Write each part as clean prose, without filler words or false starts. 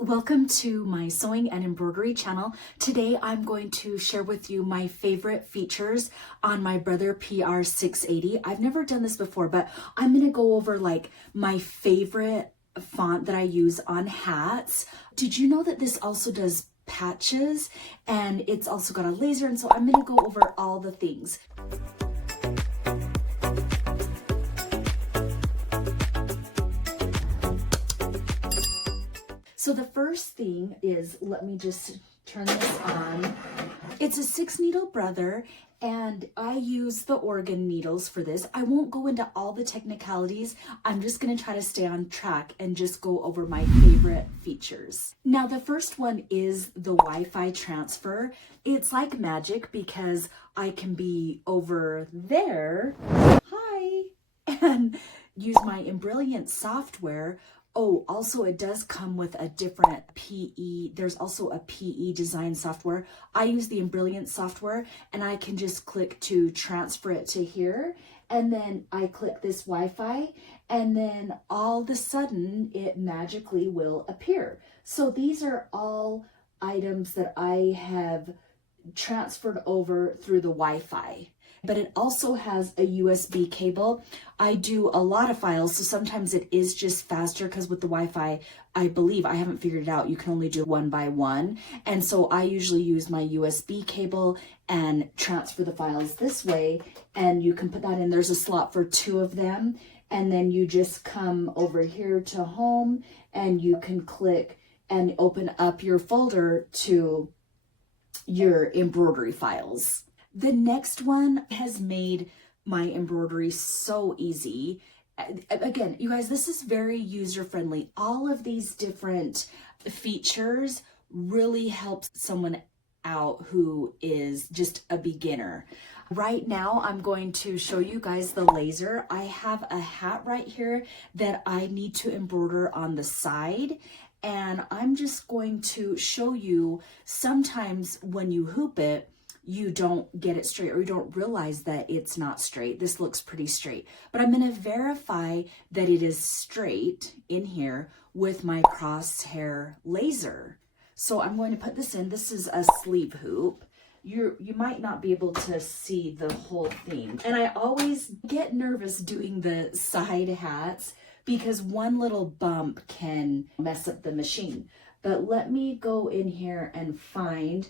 welcome to my sewing and embroidery channel. Today I'm going to share with you my favorite features on my Brother PR680. I've never done this before, but I'm going to go over like my favorite font that I use on hats. Did you know that this also does patches and it's also got a laser? And so I'm going to go over all the things. So the first thing is, let me just turn this on. It's a 6-needle Brother, and I use the organ needles for this. I won't go into all the technicalities. I'm just going to try to stay on track and just go over my favorite features. Now, the first one is the Wi-Fi transfer. It's like magic because I can be over there, hi, and use my Embroidery software. Oh, also it does come with a different PE. There's also a PE design software. I use the Embroidery software and I can just click to transfer it to here. And then I click this Wi-Fi and then all of a sudden it magically will appear. So these are all items that I have transferred over through the Wi-Fi. But it also has a USB cable. I do a lot of files, so sometimes it is just faster because with the Wi-Fi, I believe, I haven't figured it out, you can only do one by one. And so I usually use my USB cable and transfer the files this way, and you can put that in. There's a slot for 2 of them, and then you just come over here to home, and you can click and open up your folder to your embroidery files. The next one has made my embroidery so easy. Again, you guys, this is very user-friendly. All of these different features really help someone out who is just a beginner. Right now, I'm going to show you guys the laser. I have a hat right here that I need to embroider on the side. And I'm just going to show you sometimes when you hoop it, you don't get it straight or you don't realize that it's not straight. This looks pretty straight, but I'm going to verify that it is straight in here with my crosshair laser. So I'm going to put this in. This is a sleeve hoop. You might not be able to see the whole thing. And I always get nervous doing the side hats because one little bump can mess up the machine. But let me go in here and find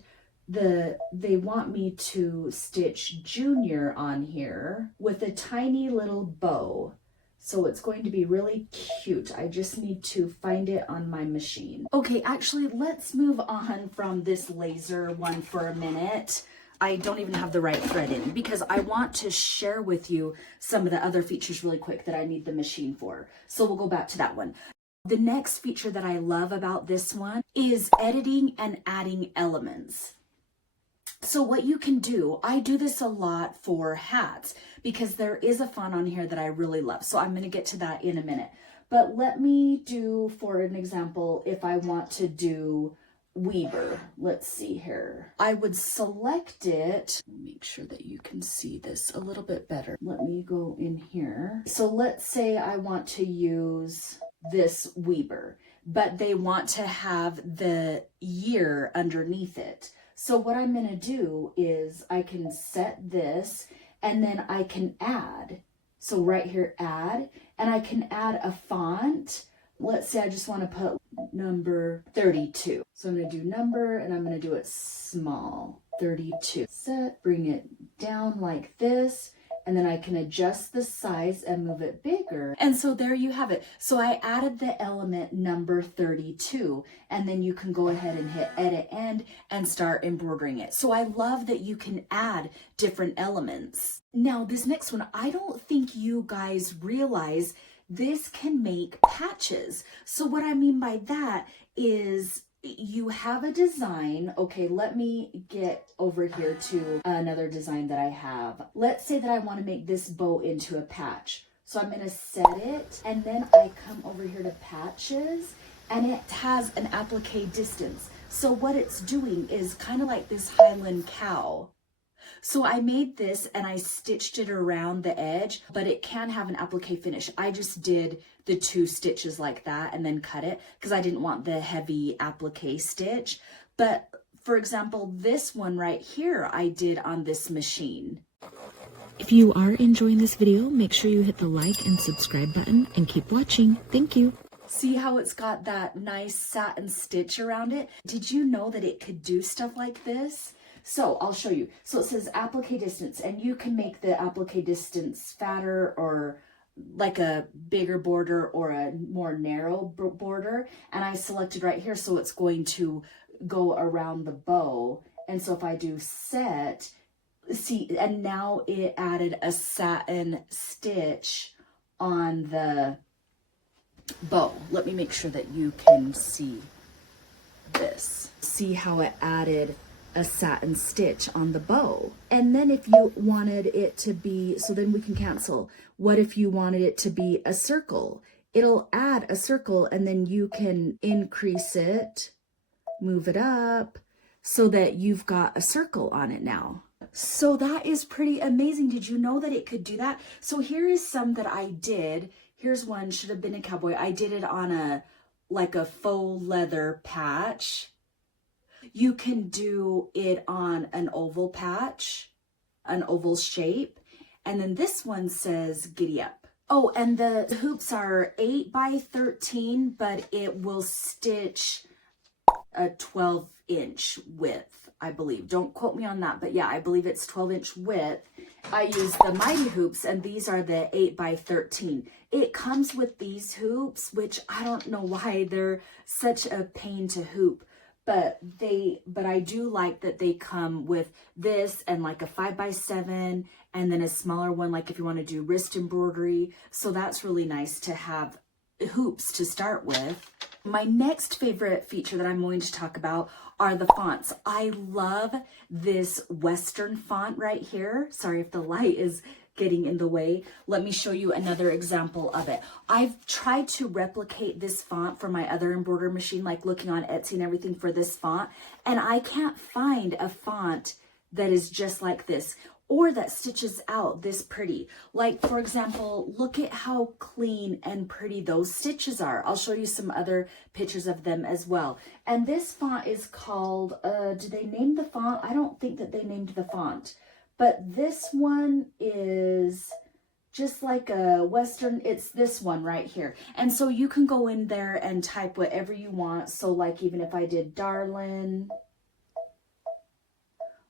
they want me to stitch Junior on here with a tiny little bow. So it's going to be really cute. I just need to find it on my machine. Okay, actually, let's move on from this laser one for a minute. I don't even have the right thread in because I want to share with you some of the other features really quick that I need the machine for. So we'll go back to that one. The next feature that I love about this one is editing and adding elements. So what you can do, I do this a lot for hats because there is a font on here that I really love. So I'm going to get to that in a minute. But let me do, for an example, if I want to do Weaver, let's see here. I would select it. Make sure that you can see this a little bit better. Let me go in here. So let's say I want to use this Weaver, but they want to have the year underneath it. So what I'm going to do is I can set this and then I can add. So right here, add, and I can add a font. Let's say I just want to put number 32. So I'm going to do number and I'm going to do it small, 32. Set, bring it down like this. And then I can adjust the size and move it bigger. And so there you have it. So I added the element number 32, and then you can go ahead and hit edit end and start embroidering it. So I love that you can add different elements. Now this next one, I don't think you guys realize this can make patches. So what I mean by that is you have a design. Okay, let me get over here to another design that I have. Let's say that I want to make this bow into a patch. So I'm going to set it and then I come over here to patches and it has an applique distance. So what it's doing is kind of like this Highland cow. So I made this and I stitched it around the edge, but it can have an applique finish. I just did the 2 stitches like that and then cut it because I didn't want the heavy applique stitch. But for example, this one right here, I did on this machine. If you are enjoying this video, make sure you hit the like and subscribe button and keep watching. Thank you. See how it's got that nice satin stitch around it? Did you know that it could do stuff like this? So I'll show you. So it says applique distance, and you can make the applique distance fatter or like a bigger border or a more narrow border. And I selected right here, so it's going to go around the bow. And so if I do set, see, and now it added a satin stitch on the bow. Let me make sure that you can see this. See how it added a satin stitch on the bow. And then if you wanted it to be, so then we can cancel. What if you wanted it to be a circle? It'll add a circle and then you can increase it, move it up so that you've got a circle on it now. So that is pretty amazing. Did you know that it could do that? So here is some that I did. Here's one, should have been a cowboy. I did it on like a faux leather patch. You can do it on an oval patch, an oval shape. And then this one says giddy up. Oh, and the hoops are 8 by 13, but it will stitch a 12-inch width, I believe. Don't quote me on that, but yeah, I believe it's 12-inch width. I use the Mighty hoops, and these are the 8 by 13. It comes with these hoops, which I don't know why they're such a pain to hoop, but I do like that they come with this and like a 5 by 7 and then a smaller one, like if you want to do wrist embroidery. So that's really nice to have hoops to start with. My next favorite feature that I'm going to talk about are the fonts. I love this Western font right here. Sorry if the light is getting in the way. Let me show you another example of it. I've tried to replicate this font for my other embroidery machine, like looking on Etsy and everything for this font, and I can't find a font that is just like this or that stitches out this pretty. Like, for example, look at how clean and pretty those stitches are. I'll show you some other pictures of them as well. And this font is called, did they name the font? I don't think that they named the font. But this one is just like a Western, it's this one right here. And so you can go in there and type whatever you want. So like even if I did Darlin,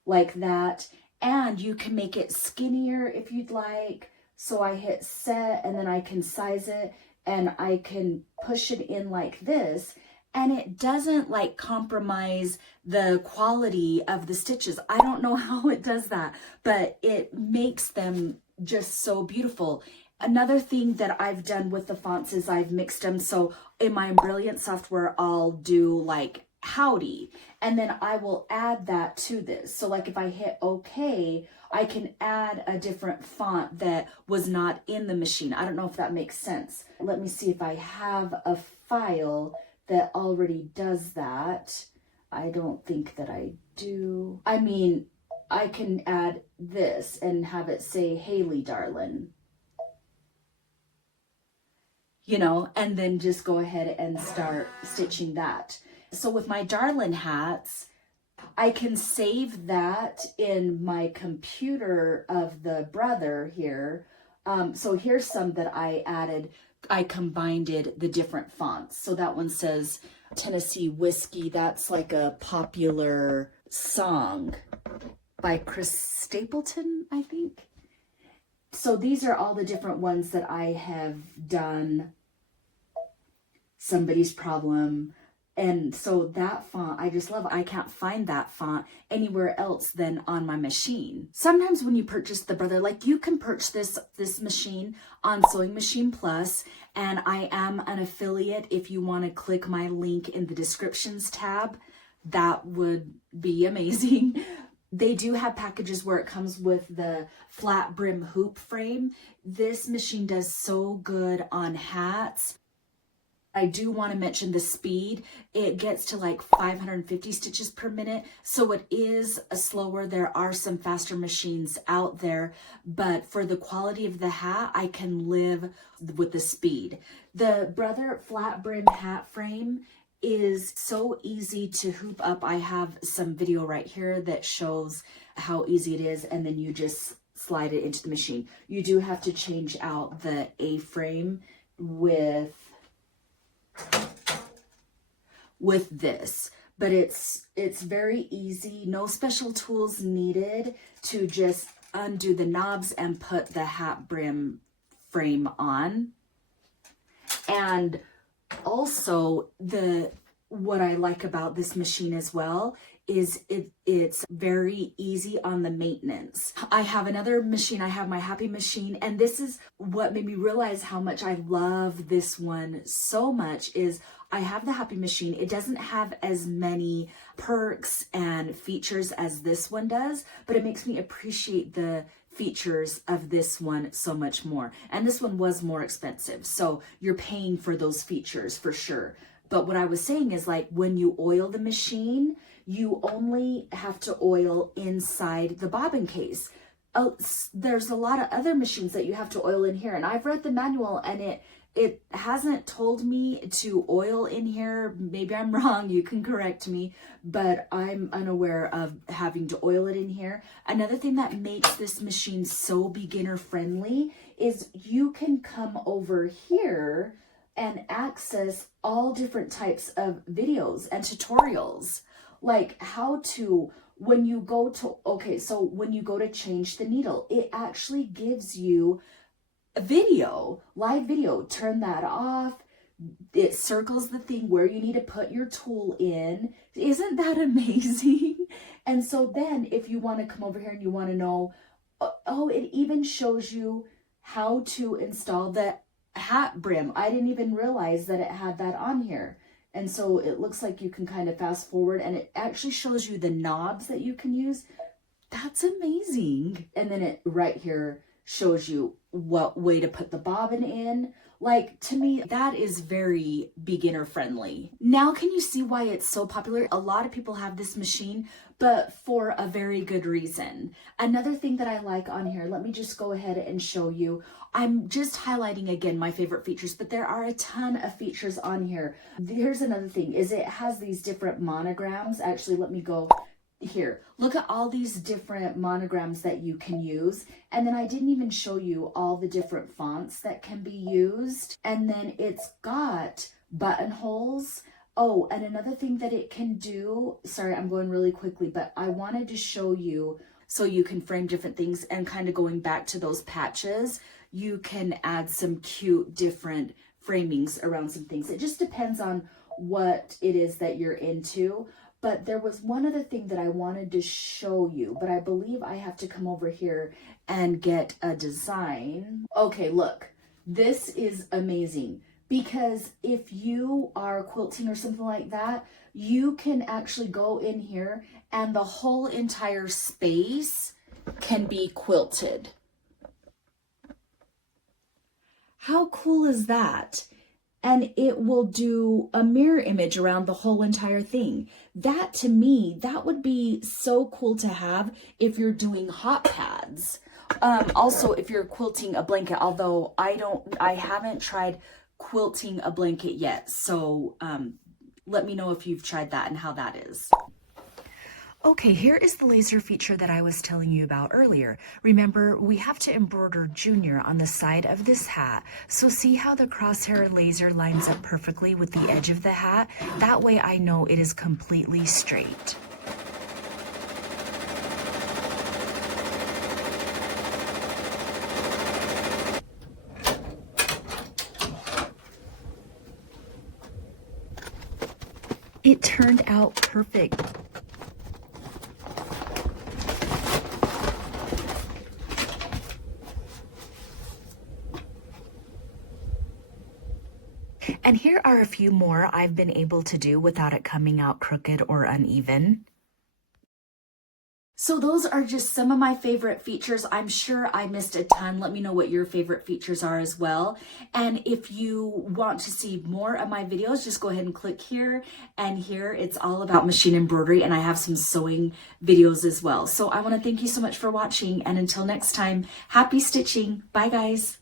like that, and you can make it skinnier if you'd like. So I hit set and then I can size it and I can push it in like this. And it doesn't like compromise the quality of the stitches. I don't know how it does that, but it makes them just so beautiful. Another thing that I've done with the fonts is I've mixed them. So in my Brilliant software, I'll do like howdy, and then I will add that to this. So like if I hit OK, I can add a different font that was not in the machine. I don't know if that makes sense. Let me see if I have a file that already does that. I don't think that I do. I mean, I can add this and have it say Haley Darlin, you know, and then just go ahead and start stitching that. So with my Darlin hats, I can save that in my computer of the brother here. So here's some that I added. I combined the different fonts. So that one says Tennessee Whiskey. That's like a popular song by Chris Stapleton, I think. So these are all the different ones that I have done. Somebody's Problem. And so that font, I just love. I can't find that font anywhere else than on my machine. Sometimes when you purchase the brother, like you can purchase this machine on Sewing Machine Plus, and I am an affiliate. If you want to click my link in the descriptions tab, that would be amazing. They do have packages where it comes with the flat brim hoop frame. This machine does so good on hats. I do want to mention the speed. It gets to like 550 stitches per minute. So it is slower. There are some faster machines out there, but for the quality of the hat, I can live with the speed. The Brother flat brim hat frame is so easy to hoop up. I have some video right here that shows how easy it is, and then you just slide it into the machine. You do have to change out the A-frame with this, but it's very easy. No special tools needed to just undo the knobs and put the hat brim frame on. And also, what I like about this machine as well is it's very easy on the maintenance. I have another machine, I have my Happy machine, and this is what made me realize how much I love this one so much. Is I have the Happy machine. It doesn't have as many perks and features as this one does, but it makes me appreciate the features of this one so much more. And this one was more expensive, so you're paying for those features for sure. But what I was saying is, like, when you oil the machine, you only have to oil inside the bobbin case. There's a lot of other machines that you have to oil in here, and I've read the manual, and it hasn't told me to oil in here. Maybe I'm wrong, you can correct me, but I'm unaware of having to oil it in here. Another thing that makes this machine so beginner friendly is you can come over here and access all different types of videos and tutorials, like how to, when you go to change the needle, it actually gives you a video, live video. Turn that off. It circles the thing where you need to put your tool in. Isn't that amazing? And so then if you want to come over here and you want to know, it even shows you how to install the hat brim. I didn't even realize that it had that on here. And so it looks like you can kind of fast forward, and it actually shows you the knobs that you can use. That's amazing. And then it right here shows you what way to put the bobbin in. Like, to me, that is very beginner friendly. Now, can you see why it's so popular? A lot of people have this machine, but for a very good reason. Another thing that I like on here, let me just go ahead and show you. I'm just highlighting again my favorite features, but there are a ton of features on here. Here's another thing, is it has these different monograms. Actually, let me go here. Look at all these different monograms that you can use. And then I didn't even show you all the different fonts that can be used. And then it's got buttonholes. Oh, and another thing that it can do, sorry, I'm going really quickly, but I wanted to show you so you can frame different things, and kind of going back to those patches, you can add some cute different framings around some things. It just depends on what it is that you're into. But there was one other thing that I wanted to show you, but I believe I have to come over here and get a design. Okay, look, this is amazing, because if you are quilting or something like that, you can actually go in here and the whole entire space can be quilted. How cool is that? And it will do a mirror image around the whole entire thing. That, to me, that would be so cool to have if you're doing hot pads. Also, if you're quilting a blanket, although I haven't tried quilting a blanket yet. So let me know if you've tried that and how that is. Okay, here is the laser feature that I was telling you about earlier. Remember, we have to embroider Junior on the side of this hat. So see how the crosshair laser lines up perfectly with the edge of the hat? That way I know it is completely straight. It turned out perfect. And here are a few more I've been able to do without it coming out crooked or uneven. So those are just some of my favorite features. I'm sure I missed a ton. Let me know what your favorite features are as well. And if you want to see more of my videos, just go ahead and click here. And here it's all about machine embroidery, and I have some sewing videos as well. So I want to thank you so much for watching, and until next time, happy stitching. Bye guys.